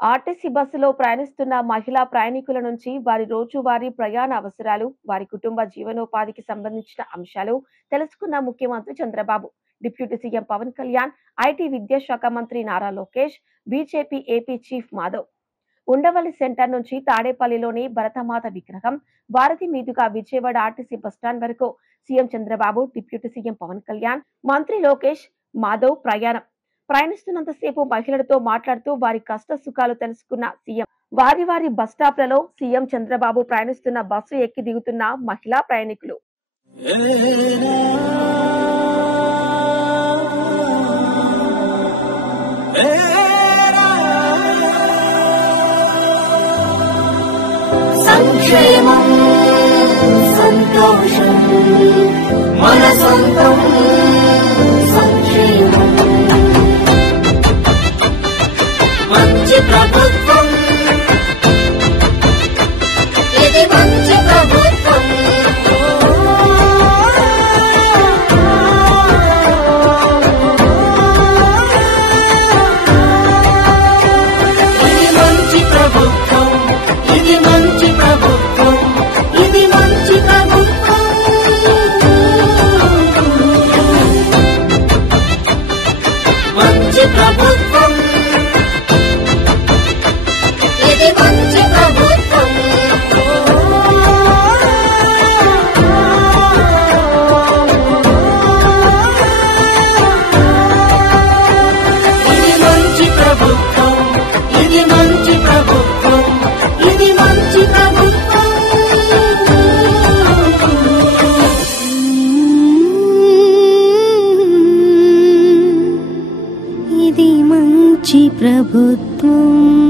RTC బస్సులో ప్రయాణిస్తున్న మహిళా ప్రయాణికుల నుంచి వారి రోజువారీ ప్రయాణ అవసరాలు, వారి కుటుంబ జీవనోపాధికి సంబంధించిన అంశాలు తెలుసుకున్న ముఖ్యమంత్రి Chandrababu, deputy CM Pawan Kalyan, IT విద్యాశాఖ మంత్రి Nara Lokesh, BJP AP chief Madhav. Undavalli centre నుంచి తాడేపల్లిలోని భరతమాత విగ్రహం, భారతి మీదుగా విజయవాడ ఆర్టీసీ బస్టాండ్ వరకు CM Chandrababu, deputy CM Pawan Kalyan, మంత్రి లోకేష్, మాధవ్ ప్రయాణిస్తున్నంతసేపు మహిళలతో మాట్లాడుతూ వారి కష్ట సుఖాలు తెలుసుకున్న సీఎం వారి బస్టాప్లలో సీఎం చంద్రబాబు ప్రయాణిస్తున్న బస్సు ఎక్కి దిగుతున్న మహిళా ప్రయాణికులు సంక్షేమం సంతోషం మన సొంతం సంక్షేమం మంచి ప్రభుత్వం ఇది మంచి ప్రభుత్వం ఇది మంచి ప్రభుత్వం ఇది మంచి ప్రభుత్వం ఇది మంచి ప్రభుత్వం మంచి ప్రభుత్వం ఇది మంచి ప్రభుత్వం ఇది మంచి ప్రభుత్వం ఇది మంచి ప్రభుత్వం ఇది మంచి ప్రభుత్వం ఇది మంచి ప్రభుత్వం.